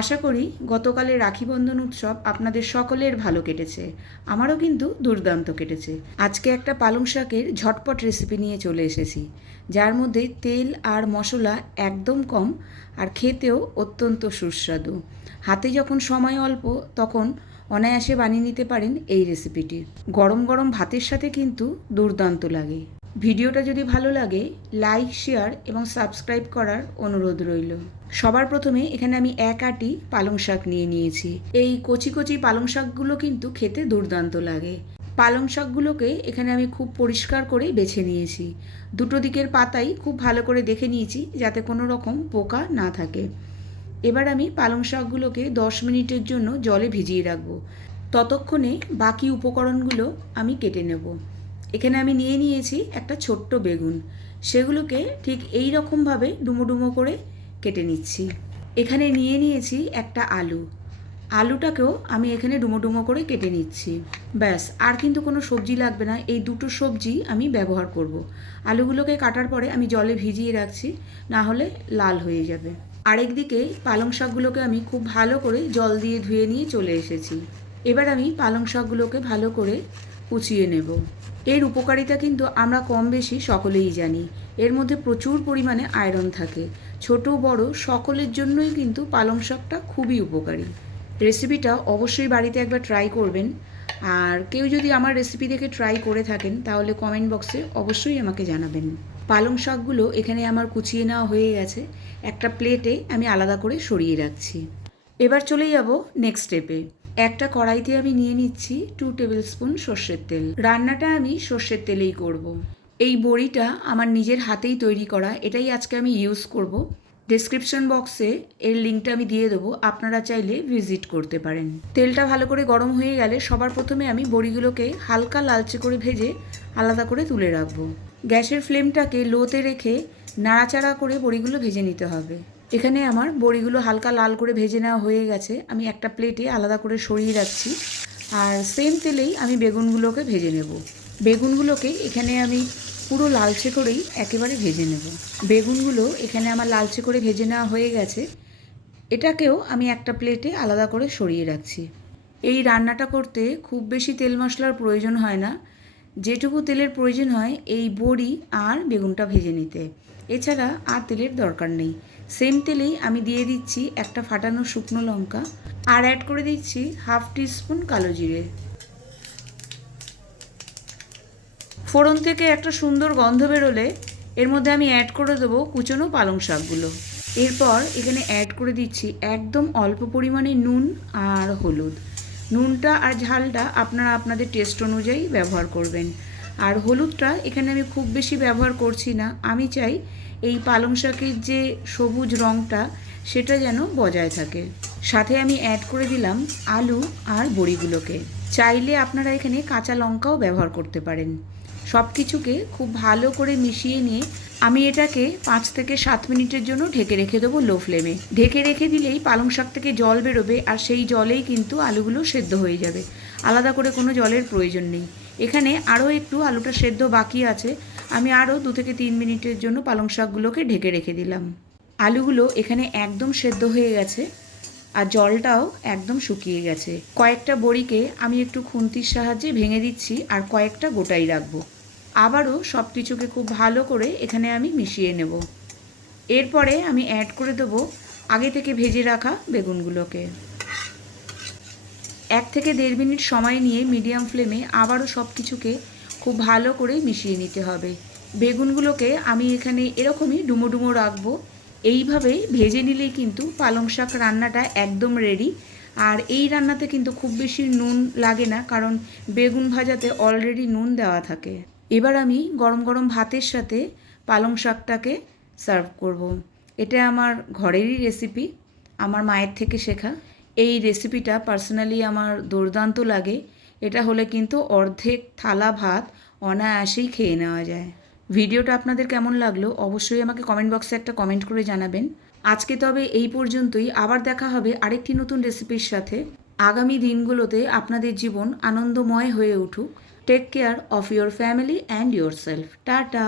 আশা করি গতকালের রাখি বন্ধন উৎসব আপনাদের সকলের ভালো কেটেছে। আমারও কিন্তু দুর্দান্ত কেটেছে। আজকে একটা পালং শাকের ঝটপট রেসিপি নিয়ে চলে এসেছি, যার মধ্যে তেল আর মশলা একদম কম আর খেতেও অত্যন্ত সুস্বাদু। হাতে যখন সময় অল্প, তখন অনায়াসে বানিয়ে নিতে পারেন এই রেসিপিটি গরম গরম ভাতের সাথে কিন্তু দুর্দান্ত লাগে। ভিডিওটা যদি ভালো লাগে লাইক শেয়ার এবং সাবস্ক্রাইব করার অনুরোধ রইল। সবার প্রথমে এখানে আমি এক আটি পালং শাক নিয়ে নিয়েছি। এই কচি কচি পালং শাকগুলো কিন্তু খেতে দুর্দান্ত লাগে। পালং শাকগুলোকে এখানে আমি খুব পরিষ্কার করে বেছে নিয়েছি। দুটো দিকের পাতাই খুব ভালো করে দেখে নিয়েছি যাতে কোনো রকম পোকা না থাকে। এবার আমি পালং শাকগুলোকে দশ মিনিটের জন্য জলে ভিজিয়ে রাখব। ততক্ষণে বাকি উপকরণগুলো আমি কেটে নেব। এখানে আমি নিয়ে নিয়েছি একটা ছোট্ট বেগুন। সেগুলোকে ঠিক এই রকমভাবে ডুমো ডুমো করে কেটে নিচ্ছি। এখানে নিয়ে নিয়েছি একটা আলু। আলুটাকেও আমি এখানে ডুমো ডুমো করে কেটে নিচ্ছি। ব্যাস, আর কিন্তু কোনো সবজি লাগবে না। এই দুটো সবজি আমি ব্যবহার করব। আলুগুলোকে কাটার পরে আমি জলে ভিজিয়ে রাখছি, না হলে লাল হয়ে যাবে। আরেকদিকে পালং শাকগুলোকে আমি খুব ভালো করে জল দিয়ে ধুয়ে নিয়ে চলে এসেছি। এবার আমি পালং শাকগুলোকে ভালো করে কুচিয়ে নেব। এর উপকারিতা কিন্তু আমরা কম বেশি সকলেই জানি। এর মধ্যে প্রচুর পরিমাণে আয়রন থাকে। ছোট, বড় সকলের জন্যই কিন্তু পালং শাকটা খুবই উপকারী। রেসিপিটা অবশ্যই বাড়িতে একবার ট্রাই করবেন। আর কেউ যদি আমার রেসিপি দেখে ট্রাই করে থাকেন, তাহলে কমেন্ট বক্সে অবশ্যই আমাকে জানাবেন। পালং শাকগুলো এখানে আমার কুচিয়ে নেওয়া হয়ে গেছে। একটা প্লেটে আমি আলাদা করে সরিয়ে রাখছি। এবার চলে যাব নেক্সট স্টেপে একটা কড়াইতে আমি নিয়ে নিচ্ছি টু টেবিল স্পুন সর্ষের তেল রান্নাটা আমি সর্ষের তেলেই করব। এই বড়িটা আমার নিজের হাতেই তৈরি করা, এটাই আজকে আমি ইউজ করব। ডেসক্রিপশন বক্সে এর লিঙ্কটা আমি দিয়ে দেবো, আপনারা চাইলে ভিজিট করতে পারেন তেলটা ভালো করে গরম হয়ে গেলে সবার প্রথমে আমি বড়িগুলোকে হালকা লালচে করে ভেজে আলাদা করে তুলে রাখব গ্যাসের ফ্লেমটাকে লোতে রেখে নাড়াচাড়া করে বড়িগুলো ভেজে নিতে হবে এখানে আমার বড়িগুলো হালকা লাল করে ভেজে নেওয়া হয়ে গেছে। আমি একটা প্লেটে আলাদা করে সরিয়ে রাখছি। আর সেম তেলেই আমি বেগুনগুলোকে ভেজে নেব। বেগুনগুলোকে এখানে আমি পুরো লালচে করেই একেবারে ভেজে নেব। বেগুনগুলো এখানে আমার লালচে করে ভেজে নেওয়া হয়ে গেছে। এটাকেও আমি একটা প্লেটে আলাদা করে সরিয়ে রাখছি। এই রান্নাটা করতে খুব বেশি তেল মশলার প্রয়োজন হয় না। যেটুকু তেলের প্রয়োজন হয় এই বড়ি আর বেগুনটা ভেজে নিতে। এছাড়া আর তেলের দরকার নেই। সেম তেলেই আমি দিয়ে দিচ্ছি একটা ফাটানো শুকনো লঙ্কা আর অ্যাড করে দিচ্ছি হাফ টিস্পুন কালো জিরে। ফোড়ন থেকে একটা সুন্দর গন্ধ বেরোলে এর মধ্যে আমি অ্যাড করে দেবো কুচনো পালং শাকগুলো। এরপর এখানে অ্যাড করে দিচ্ছি একদম অল্প পরিমাণে নুন আর হলুদ। নুনটা আর ঝালটা আপনারা আপনাদের টেস্ট অনুযায়ী ব্যবহার করবেন। আর হলুদটা এখানে আমি খুব বেশি ব্যবহার করছি না। আমি চাই এই পালং শাকের যে সবুজ রঙটা সেটা যেন বজায় থাকে। সাথে আমি অ্যাড করে দিলাম আলু আর বড়িগুলোকে। চাইলে আপনারা এখানে কাঁচা লঙ্কাও ব্যবহার করতে পারেন। সব কিছুকে খুব ভালো করে মিশিয়ে নিয়ে আমি এটাকে পাঁচ থেকে সাত মিনিটের জন্য ঢেকে রেখে দেবো লো ফ্লেমে ঢেকে রেখে দিলেই পালং শাক থেকে জল বেরোবে আর সেই জলেই কিন্তু আলুগুলো সেদ্ধ হয়ে যাবে। আলাদা করে কোনো জলের প্রয়োজন নেই। এখানে আরও একটু আলুটা সেদ্ধ বাকি আছে। আমি আরও দু থেকে তিন মিনিটের জন্য পালং শাকগুলোকে ঢেকে রেখে দিলাম। আলুগুলো এখানে একদম সেদ্ধ হয়ে গেছে আর জলটাও একদম শুকিয়ে গেছে। কয়েকটা বড়িকে আমি একটু খুন্তির সাহায্যে ভেঙে দিচ্ছি আর কয়েকটা গোটাই রাখব। আবারও সব কিছুকে খুব ভালো করে এখানে আমি মিশিয়ে নেব। এরপরে আমি অ্যাড করে দেবো আগে থেকে ভেজে রাখা বেগুনগুলোকে। এক থেকে দেড় মিনিট সময় নিয়ে মিডিয়াম ফ্লেমে আবারও সব কিছুকে খুব ভালো করে মিশিয়ে নিতে হবে। বেগুনগুলোকে আমি এখানে এরকমই ডুমো ডুমো রাখব। এইভাবে ভেজে নিলেই কিন্তু পালং শাক রান্নাটা একদম রেডি আর এই রান্নাতে কিন্তু খুব বেশি নুন লাগে না, কারণ বেগুন ভাজাতে অলরেডি নুন দেওয়া থাকে। এবার আমি গরম গরম ভাতের সাথে পালং শাকটাকে সার্ভ করব। এটা আমার ঘরেরই রেসিপি আমার মায়ের থেকে শেখা। এই রেসিপিটা পার্সোনালি আমার দুর্দান্ত লাগে। এটা হলে কিন্তু অর্ধেক থালা ভাত অনায়াসেই খেয়ে নেওয়া যায়। ভিডিওটা আপনাদের কেমন লাগল অবশ্যই আমাকে কমেন্ট বক্সে একটা কমেন্ট করে জানাবেন। আজকে তবে এই পর্যন্তই, আবার দেখা হবে আরেকটি নতুন রেসিপির সাথে। আগামী দিনগুলোতে আপনাদের জীবন আনন্দময় হয়ে উঠুক। Take care of your family and yourself tata!